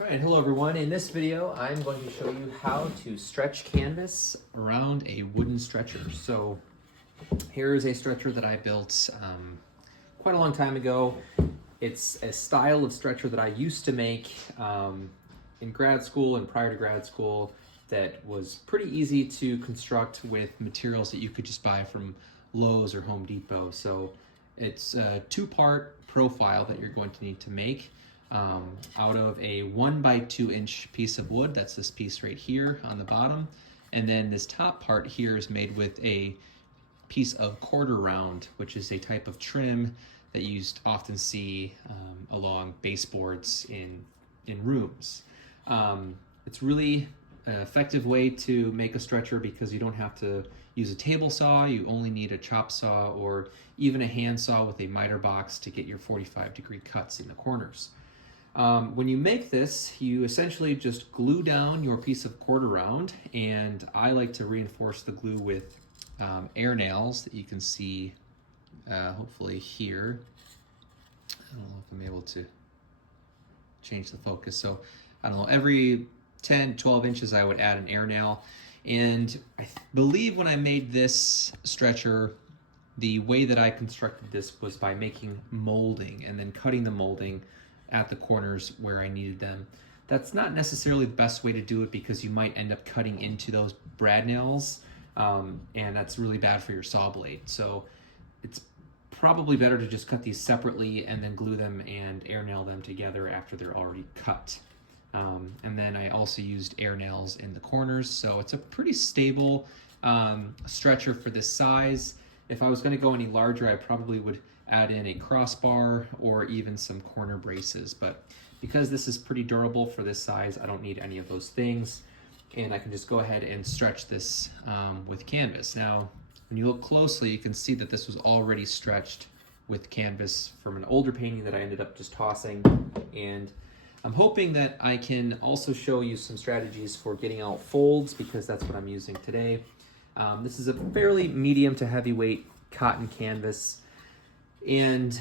All right, hello everyone. In this video, I'm going to show you how to stretch canvas around a wooden stretcher. So here is a stretcher that I built quite a long time ago. It's a style of stretcher that I used to make in grad school and prior to grad school that was pretty easy to construct with materials that you could just buy from Lowe's or Home Depot. So it's a two-part profile that you're going to need to make. Out of a 1 by 2 inch piece of wood. That's this piece right here on the bottom. And then this top part here is made with a piece of quarter round, which is a type of trim that you often see along baseboards in rooms. It's really an effective way to make a stretcher because you don't have to use a table saw. You only need a chop saw or even a hand saw with a miter box to get your 45-degree cuts in the corners. When you make this, you essentially just glue down your piece of quarter round, and I like to reinforce the glue with air nails that you can see hopefully here. I don't know if I'm able to change the focus. So I don't know, every 10, 12 inches I would add an air nail. And I believe when I made this stretcher, the way that I constructed this was by making molding and then cutting the molding at the corners where I needed them. That's not necessarily the best way to do it because you might end up cutting into those brad nails, and that's really bad for your saw blade. So it's probably better to just cut these separately and then glue them and air nail them together after they're already cut. And then I also used air nails in the corners, so it's a pretty stable stretcher for this size. If I was going to go any larger, I probably would add in a crossbar or even some corner braces, but because this is pretty durable for this size, I don't need any of those things, and I can just go ahead and stretch this with canvas. Now, when you look closely, you can see that this was already stretched with canvas from an older painting that I ended up just tossing, and I'm hoping that I can also show you some strategies for getting out folds because that's what I'm using today. This is a fairly medium to heavyweight cotton canvas, and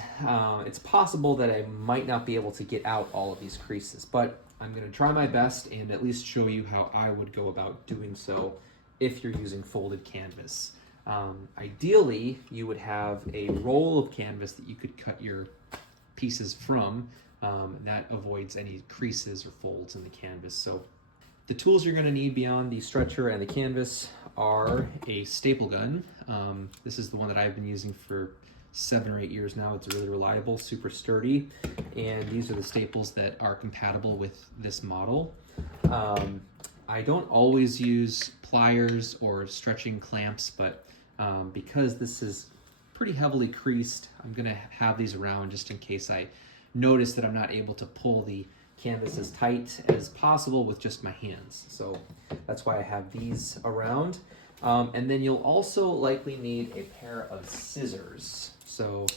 it's possible that I might not be able to get out all of these creases, but I'm going to try my best and at least show you how I would go about doing so if you're using folded canvas. Ideally, you would have a roll of canvas that you could cut your pieces from. That avoids any creases or folds in the canvas. So the tools you're going to need beyond the stretcher and the canvas are a staple gun. This is the one that I've been using for 7 or 8 years now. It's really reliable, super sturdy, and these are the staples that are compatible with this model. I don't always use pliers or stretching clamps, but because this is pretty heavily creased, I'm gonna have these around just in case I notice that I'm not able to pull the canvas as tight as possible with just my hands. So that's why I have these around. And then you'll also likely need a pair of scissors. So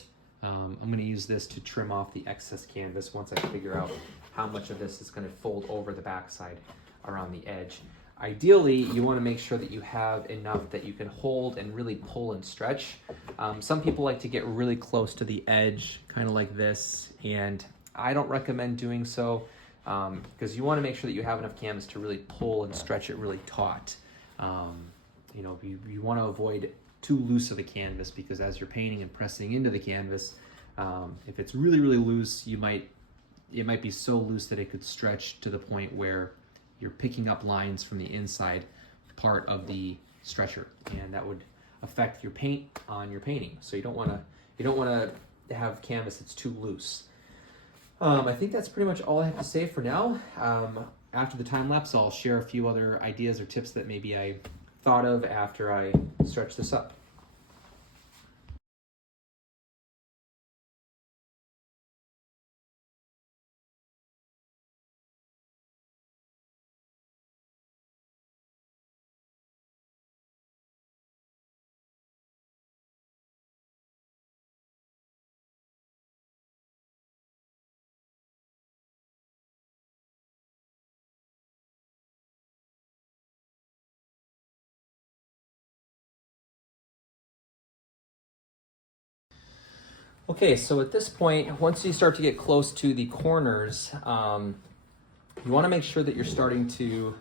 I'm going to use this to trim off the excess canvas once I figure out how much of this is going to fold over the backside around the edge. Ideally, you want to make sure that you have enough that you can hold and really pull and stretch. Some people like to get really close to the edge, kind of like this, and I don't recommend doing so because you want to make sure that you have enough canvas to really pull and stretch it really taut. You know, you want to avoid too loose of a canvas because as you're painting and pressing into the canvas, if it's really, really loose, it might be so loose that it could stretch to the point where you're picking up lines from the inside part of the stretcher, and that would affect your paint on your painting. So you don't want to have canvas that's too loose. I think that's pretty much all I have to say for now. After the time lapse, I'll share a few other ideas or tips that maybe I thought of after I stretch this up. Okay, so at this point, once you start to get close to the corners, you want to make sure that you're starting to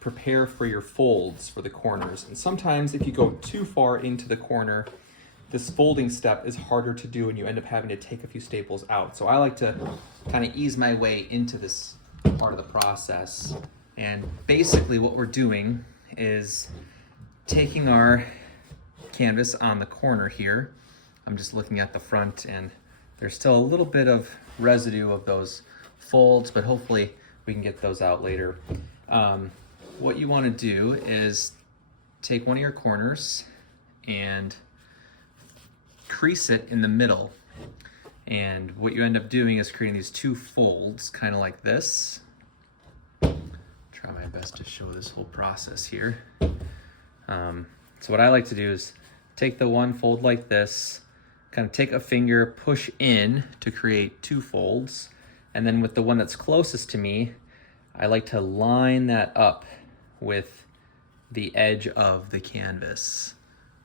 prepare for your folds for the corners. And sometimes if you go too far into the corner, this folding step is harder to do and you end up having to take a few staples out. So I like to kind of ease my way into this part of the process. And basically what we're doing is taking our canvas on the corner here. I'm just looking at the front and there's still a little bit of residue of those folds, but hopefully we can get those out later. What you want to do is take one of your corners and crease it in the middle. And what you end up doing is creating these two folds, kind of like this. Try my best to show this whole process here. So what I like to do is take the one fold like this, kind of take a finger, push in to create two folds. And then with the one that's closest to me, I like to line that up with the edge of the canvas.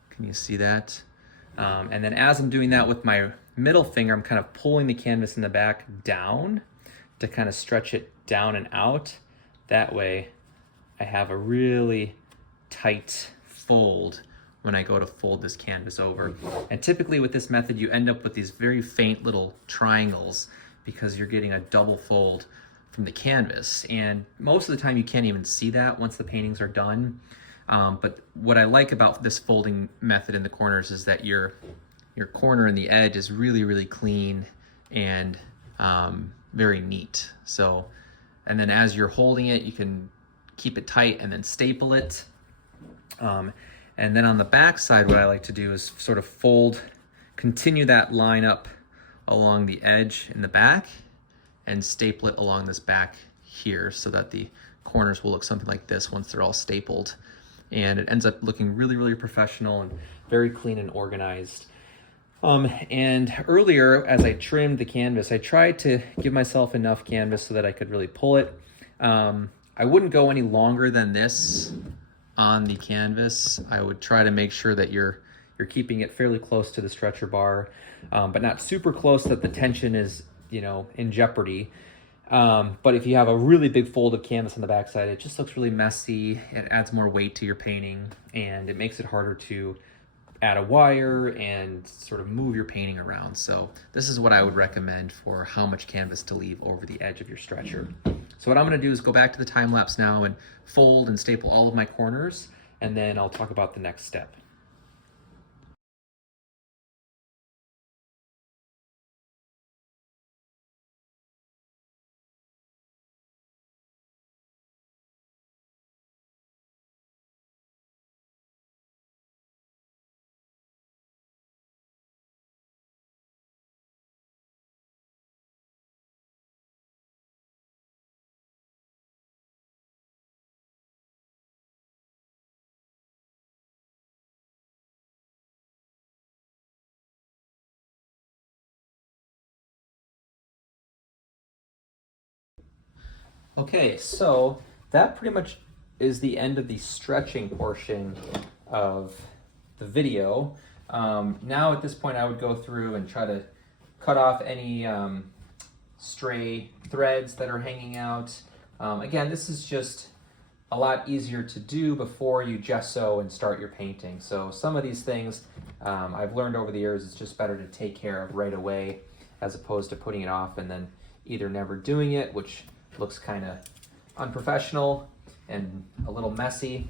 Can you see that? And then as I'm doing that with my middle finger, I'm kind of pulling the canvas in the back down to kind of stretch it down and out. That way I have a really tight fold when I go to fold this canvas over. And typically with this method, you end up with these very faint little triangles because you're getting a double fold from the canvas. And most of the time you can't even see that once the paintings are done. But what I like about this folding method in the corners is that your corner and the edge is really, really clean and very neat. So, and then as you're holding it, you can keep it tight and then staple it. And then on the back side, what I like to do is sort of fold, continue that line up along the edge in the back and staple it along this back here so that the corners will look something like this once they're all stapled. And it ends up looking really, really professional and very clean and organized. And earlier, as I trimmed the canvas, I tried to give myself enough canvas so that I could really pull it. I wouldn't go any longer than this on the canvas. I would try to make sure that you're keeping it fairly close to the stretcher bar, but not super close that the tension is, in jeopardy. But if you have a really big fold of canvas on the backside, it just looks really messy. It adds more weight to your painting and it makes it harder to add a wire and sort of move your painting around. So this is what I would recommend for how much canvas to leave over the edge of your stretcher. So what I'm going to do is go back to the time lapse now and fold and staple all of my corners, and then I'll talk about the next step. Okay, so that pretty much is the end of the stretching portion of the video. Now at this point I would go through and try to cut off any stray threads that are hanging out. Again, this is just a lot easier to do before you gesso and start your painting. So some of these things I've learned over the years it's just better to take care of right away as opposed to putting it off and then either never doing it, which looks kind of unprofessional and a little messy,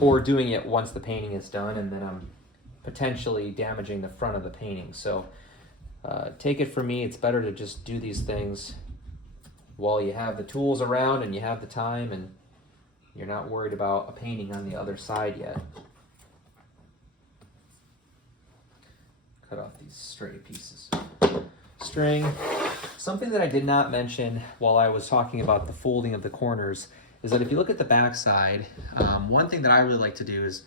or doing it once the painting is done and then I'm potentially damaging the front of the painting. So take it from me, it's better to just do these things while you have the tools around and you have the time and you're not worried about a painting on the other side yet. Cut off these stray pieces. String. Something that I did not mention while I was talking about the folding of the corners is that if you look at the back side, one thing that I really like to do is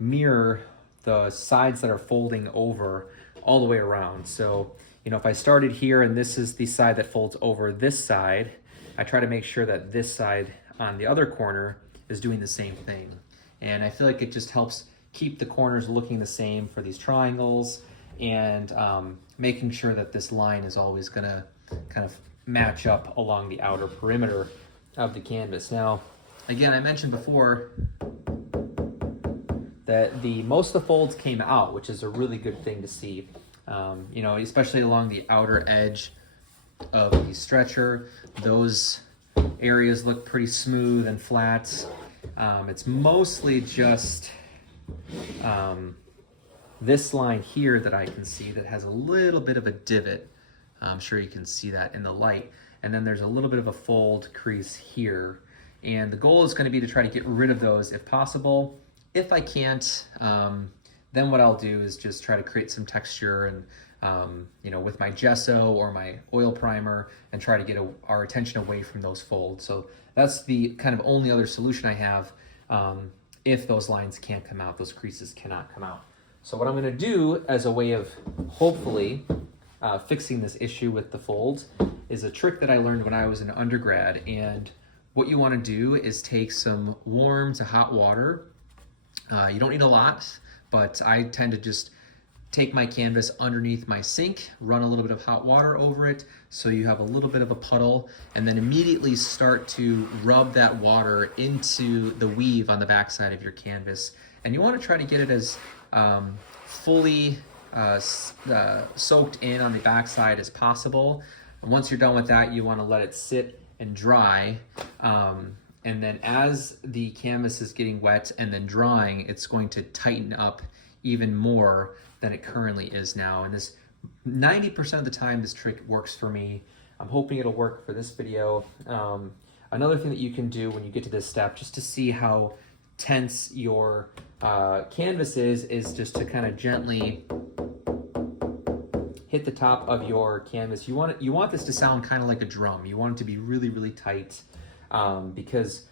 mirror the sides that are folding over all the way around. So, if I started here and this is the side that folds over this side, I try to make sure that this side on the other corner is doing the same thing. And I feel like it just helps keep the corners looking the same for these triangles and making sure that this line is always gonna kind of match up along the outer perimeter of the canvas. Now, again, I mentioned before that most of the folds came out, which is a really good thing to see. You know, especially along the outer edge of the stretcher, those areas look pretty smooth and flat. It's mostly just this line here that I can see that has a little bit of a divot. I'm sure you can see that in the light. And then there's a little bit of a fold crease here. And the goal is going to be to try to get rid of those if possible. If I can't, then what I'll do is just try to create some texture and, you know, with my gesso or my oil primer, and try to get our attention away from those folds. So that's the kind of only other solution I have if those lines can't come out, those creases cannot come out. So what I'm going to do as a way of hopefully fixing this issue with the folds is a trick that I learned when I was an undergrad. And what you want to do is take some warm to hot water. You don't need a lot, but I tend to just take my canvas underneath my sink, run a little bit of hot water over it so you have a little bit of a puddle, and then immediately start to rub that water into the weave on the backside of your canvas. And you want to try to get it as fully soaked in on the backside as possible. And once you're done with that, you want to let it sit and dry. And then as the canvas is getting wet and then drying, it's going to tighten up even more than it currently is now. And this 90% of the time, this trick works for me. I'm hoping it'll work for this video. Another thing that you can do when you get to this step, just to see how tense your canvas is just to kind of gently hit the top of your canvas. You want this to sound kind of like a drum. You want it to be really, really tight, because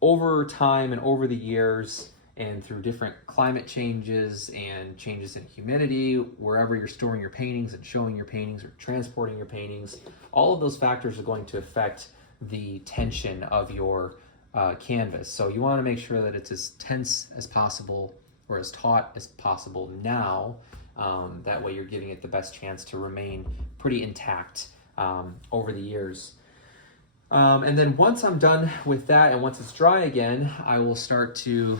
over time and over the years and through different climate changes and changes in humidity, wherever you're storing your paintings and showing your paintings or transporting your paintings, all of those factors are going to affect the tension of your canvas. So you want to make sure that it's as tense as possible or as taut as possible now. That way you're giving it the best chance to remain pretty intact over the years. And then once I'm done with that and once it's dry again, I will start to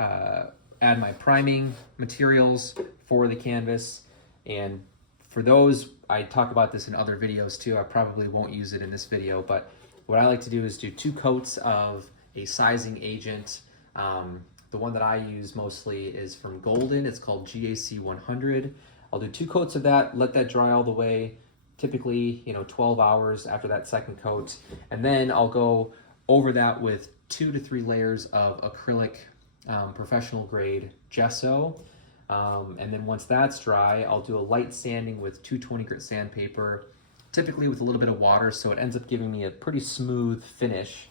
add my priming materials for the canvas. And for those, I talk about this in other videos too. I probably won't use it in this video, but what I like to do is do 2 coats of a sizing agent. The one that I use mostly is from Golden. It's called GAC 100. I'll do 2 coats of that, let that dry all the way, typically, 12 hours after that second coat. And then I'll go over that with 2 to 3 layers of acrylic professional grade gesso. And then once that's dry, I'll do a light sanding with 220 grit sandpaper, typically with a little bit of water, so it ends up giving me a pretty smooth finish.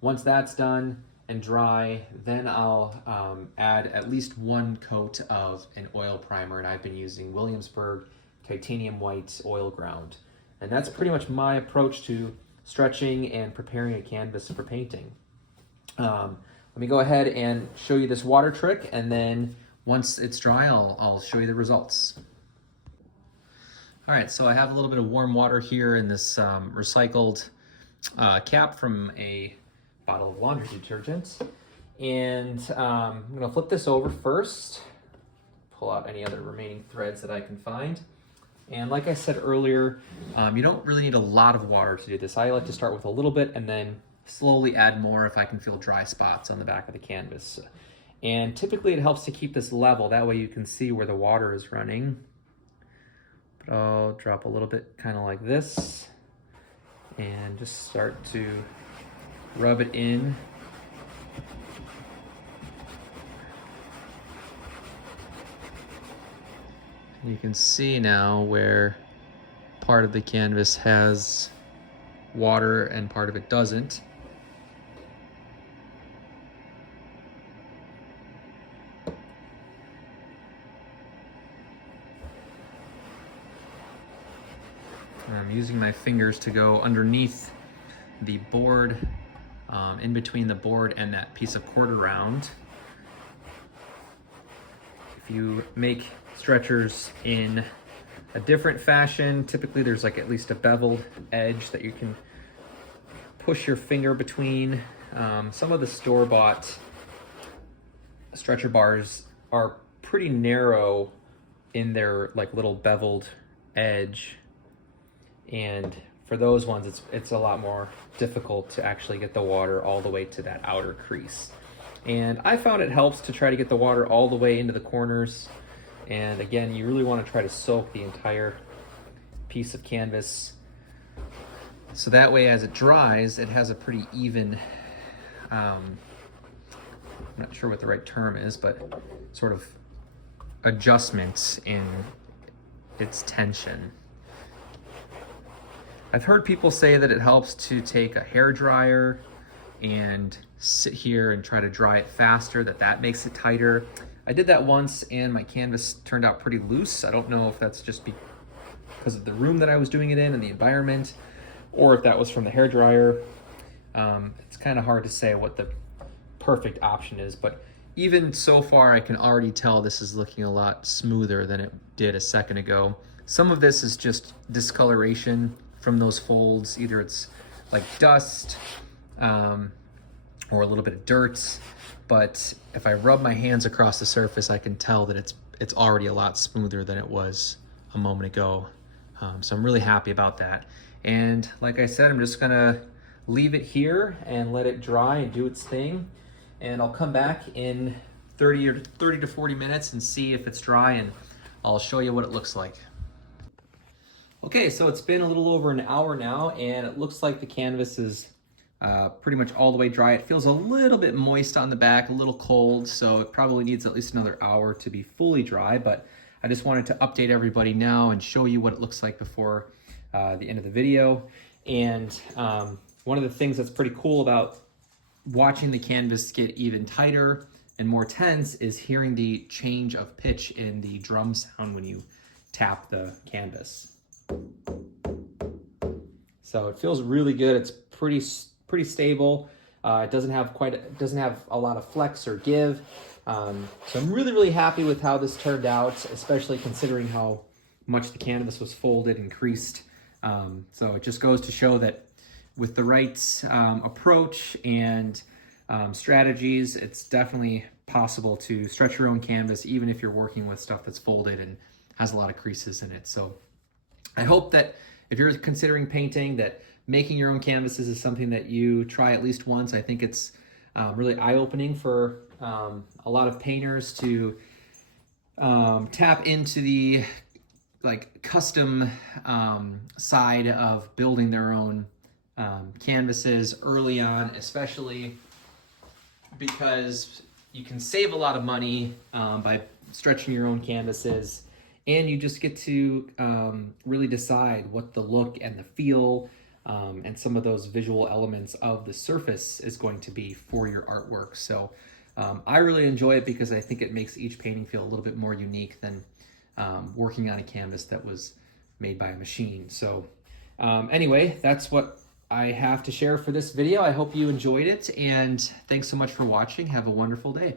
Once that's done and dry, then I'll add at least 1 coat of an oil primer, and I've been using Williamsburg titanium white oil ground. And that's pretty much my approach to stretching and preparing a canvas for painting. Let me go ahead and show you this water trick, and then once it's dry, I'll show you the results. All right, so I have a little bit of warm water here in this recycled cap from a bottle of laundry detergent. And I'm gonna flip this over first, pull out any other remaining threads that I can find. And like I said earlier, you don't really need a lot of water to do this. I like to start with a little bit and then slowly add more if I can feel dry spots on the back of the canvas. And typically it helps to keep this level, that way you can see where the water is running. But I'll drop a little bit kind of like this and just start to rub it in. You can see now where part of the canvas has water and part of it doesn't. And I'm using my fingers to go underneath the board, in between the board and that piece of quarter round. If you make stretchers in a different fashion. Typically there's like at least a beveled edge that you can push your finger between. Some of the store-bought stretcher bars are pretty narrow in their like little beveled edge, and for those ones it's a lot more difficult to actually get the water all the way to that outer crease. And I found it helps to try to get the water all the way into the corners. And again, you really want to try to soak the entire piece of canvas, so that way as it dries, it has a pretty even, I'm not sure what the right term is, but sort of adjustments in its tension. I've heard people say that it helps to take a hair dryer and sit here and try to dry it faster, that makes it tighter. I did that once and my canvas turned out pretty loose. I don't know if that's just because of the room that I was doing it in and the environment, or if that was from the hair dryer. It's kind of hard to say what the perfect option is, but even so far I can already tell this is looking a lot smoother than it did a second ago. Some of this is just discoloration from those folds. Either it's like dust or a little bit of dirt, but if I rub my hands across the surface, I can tell that it's already a lot smoother than it was a moment ago. So I'm really happy about that. And like I said, I'm just gonna leave it here and let it dry and do its thing. And I'll come back in 30 to 40 minutes and see if it's dry, and I'll show you what it looks like. Okay, so it's been a little over an hour now, and it looks like the canvas is pretty much all the way dry. It feels a little bit moist on the back, a little cold, so it probably needs at least another hour to be fully dry, but I just wanted to update everybody now and show you what it looks like before the end of the video. And one of the things that's pretty cool about watching the canvas get even tighter and more tense is hearing the change of pitch in the drum sound when you tap the canvas. So it feels really good. It's pretty stable. It doesn't have a lot of flex or give. So I'm really happy with how this turned out, especially considering how much the canvas was folded and creased. So it just goes to show that with the right approach and strategies, it's definitely possible to stretch your own canvas, even if you're working with stuff that's folded and has a lot of creases in it. So I hope that if you're considering painting, that making your own canvases is something that you try at least once. I think it's really eye-opening for a lot of painters to tap into the custom side of building their own canvases early on, especially because you can save a lot of money by stretching your own canvases, and you just get to really decide what the look and the feel and some of those visual elements of the surface is going to be for your artwork. So I really enjoy it because I think it makes each painting feel a little bit more unique than working on a canvas that was made by a machine. So anyway, that's what I have to share for this video. I hope you enjoyed it, and thanks so much for watching. Have a wonderful day.